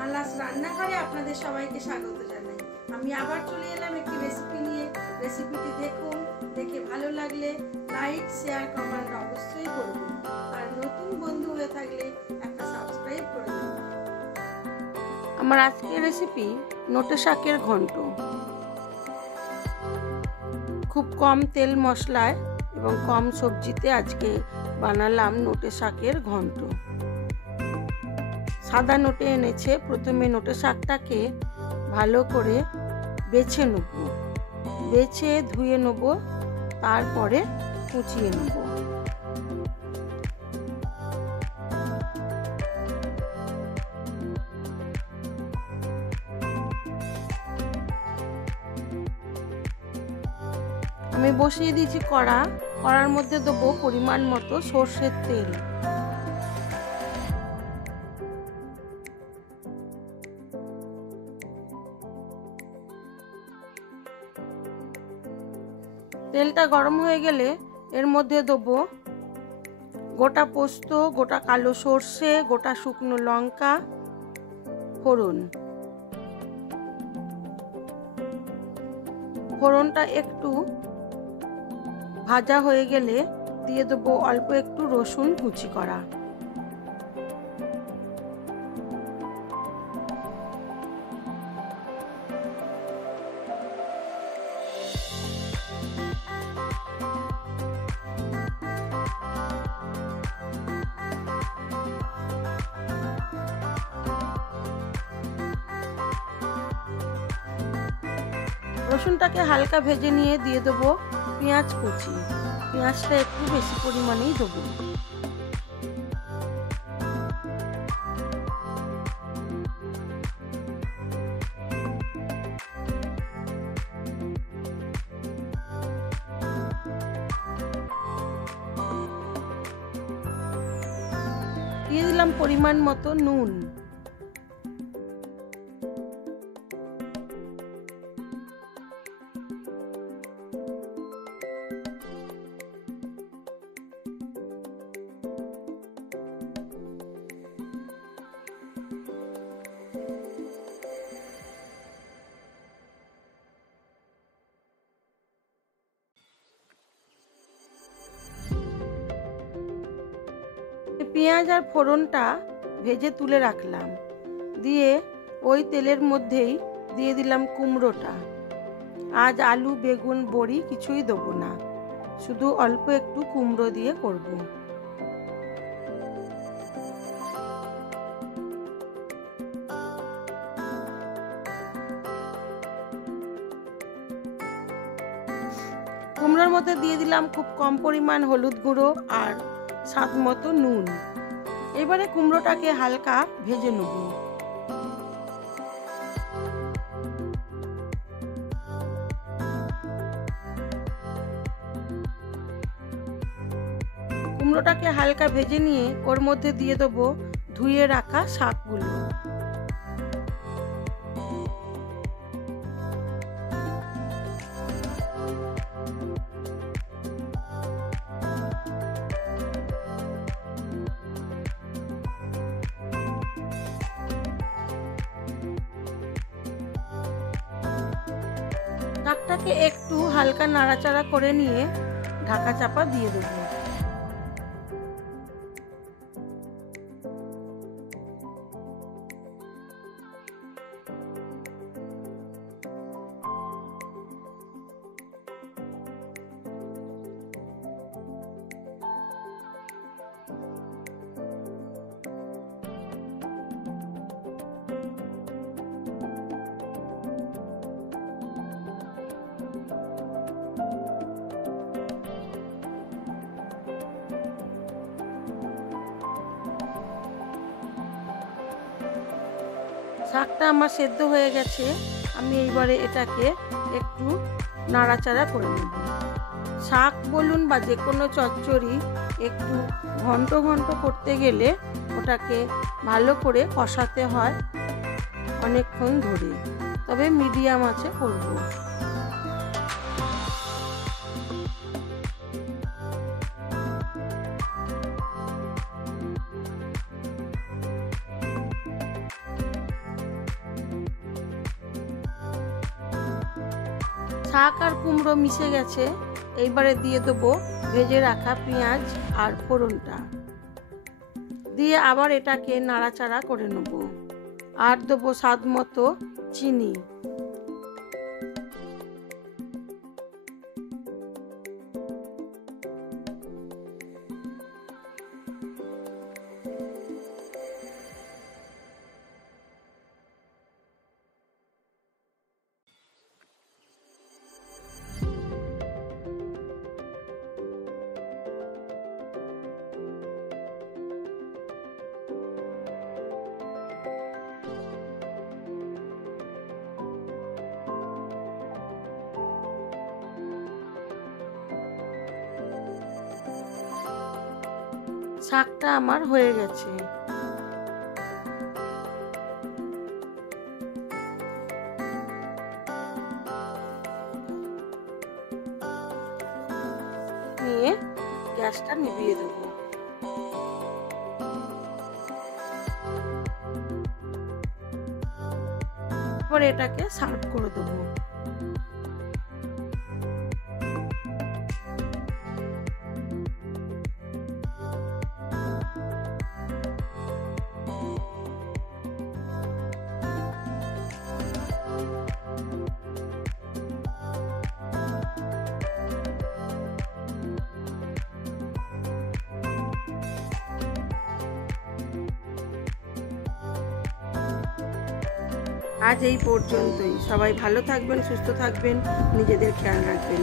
মালাস রান্নাঘরে আপনাদের সবাইকে স্বাগত জানাই। আমি আবার চলে এলাম একটি রেসিপি নিয়ে। রেসিপিটি দেখুন, দেখে ভালো লাগলে লাইক, শেয়ার, কমেন্ট অবশ্যই করুন। আর নতুন বন্ধু হয়ে থাকলে একটা সাবস্ক্রাইব করে দেবেন। আমার আজকের রেসিপি নোটে শাকের ঘন্ট। খুব কম তেল মশলায় এবং কম সবজিতে আজকে বানালাম নোটে শাকের ঘন্ট। সাদা নোটে এনেছে। প্রথমে নোটে শাকটাকে ভালো করে বেছে নেব, বেছে ধুয়ে নেব, তারপরে কুচিয়ে নেব। আমি বসিয়ে দিয়েছি কড়া। কড়ার মধ্যে দেবো পরিমাণ মতো সর্ষের তেল। তেলটা গরম হয়ে গেলে এর মধ্যে দেবো গোটা পোস্ত, গোটা কালো সর্ষে, গোটা শুকনো লঙ্কা, ফোড়ন। ফোড়নটা একটু ভাজা হয়ে গেলে দিয়ে দেবো অল্প একটু রসুন কুচি করা। রসুনটাকে হালকা ভেজে নিয়ে দিয়ে দেবো পেঁয়াজ কুচি। পেঁয়াজটা একটু বেশি পরিমাণেই দেবো। দিয়ে দিলাম পরিমাণ মতো নুন। পেঁয়াজ আর ফোড়নটা ভেজে তুলে রাখলাম। দিয়ে ওই তেলের মধ্যেই দিয়ে দিলাম কুমড়োটা। আজ আলু, বেগুন, বড়ি কিছুই দেবো না, শুধু অল্প একটু কুমড়ো দিয়ে করব। কুমড়োর মধ্যে দিয়ে দিলাম খুব কম পরিমাণ হলুদ গুঁড়ো আর স্বাদ মতো নুন। এবারে কুমড়োটাকে হালকা ভেজে নেব। কুমড়োটাকে হালকা ভেজে নিয়ে ওর মধ্যে দিয়ে দেবো ধুয়ে রাখা শাকগুলো। শাকটাকে একটু হালকা নাড়াচাড়া করে নিয়ে ঢাকা চাপা দিয়ে দেবো। শাকটা আমার সেদ্ধ হয়ে গেছে। আমি এইবারে এটাকে একটু নাড়াচাড়া করে নেব। শাক বলুন বা যে কোনো চচ্চড়ি একটু ঘন্ট ঘন্ট করতে গেলে ওটাকে ভালো করে কষাতে হয় অনেকক্ষণ ধরে, তবে মিডিয়াম আঁচে করব। শাক আর কুমড়ো মিশে গেছে। এইবারে দিয়ে দেবো ভেজে রাখা পেঁয়াজ আর ফোড়নটা, দিয়ে আবার এটাকে নাড়াচাড়া করে নেব। আর দেবো স্বাদ মতো চিনি। শাকটা আমার হয়ে গেছে। নিয়ে গ্যাসটা নিভিয়ে দেবো। এবার এটাকে সার্ভ করে দেবো। আজ এই পর্যন্তই। সবাই ভালো থাকবেন, সুস্থ থাকবেন, নিজেদের খেয়াল রাখবেন।